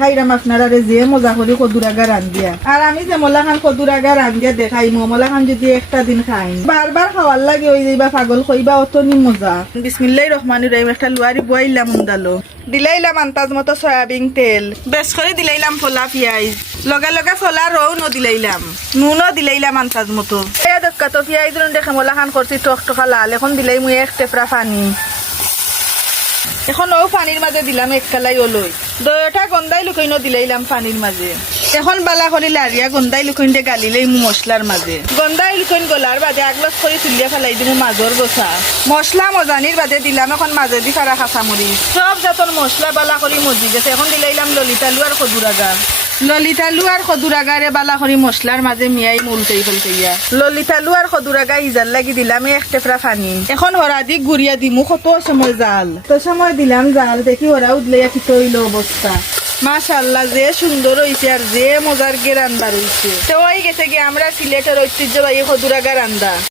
খাইরাম আপনারা যে মজা করি কদুরাগা রান্ধিয়া। আর আমি যে মলা খান কদুরাগা দেখাই মলা যদি একটা দিন খাই বারবার খাওয়ার লাগে ওই যাইবা পাগল কইবা, অত নি মজা। বিসমিল্লাহির রহমানির রহিম, একটা লুয়ারি বইলাম উন্দালো দিলাইলাম আন্তাজ মতো সয়াবিন তেল। বেশ করে দিলাইলাম ফোলা পিঁয়াজ। লগে লগে ফোলা রৌ ন দিলাইলাম। নুনও দিলাইলাম আন্তাজ মতো। এই দক্কা তো পিঁয়াজ দেখে মলা খান করছি টক টকা লাল, এখন দিলাই মুই এক টেপরা পানি। এখন ও পানির মাঝে দিলাম এক কালাই ওলই দয়টা গন্দাই লুকইন দিলাইলাম পানির মাঝে। এখন বালা করি লারিয়া গন্দাই লুকইন দে গালিলেই মশলার মাঝে। গন্দাই লুকইন গলার বাদে আগলাস করে তুলিয়া ফেলাই দিব মাজর গোছা মশলা মজানির বাদে দিলাম এখন মাঝে দি ফারা খাসামুড়ি সব জাতর মশলা বালা করি মজি গেছে। এখন দিলাইলাম ললিতালু আর খদুরাগা ললিতালু আর খদুরাগারে বালা করি মশলার মাঝে মিয়াই মুলতেই ফেলতেইয়া ললিতালু আর খদুরাগা ইজার লাগি দিলাম এক টেপরা পানি এখন হরাদি গুড়িয়া দিমু কত সময় জাল। তো সময় দিলাম জাল দেখি ওরা উদলাইয়া কি তৈল অবস্থা মাশাল্লাহ যে সুন্দর হইছে আর যে মজার গে রান্না রইছে তো ওই গেছে গিয়ে আমরা সিলেটের ঐতিহ্যবাহী খদুরাগা রান্দা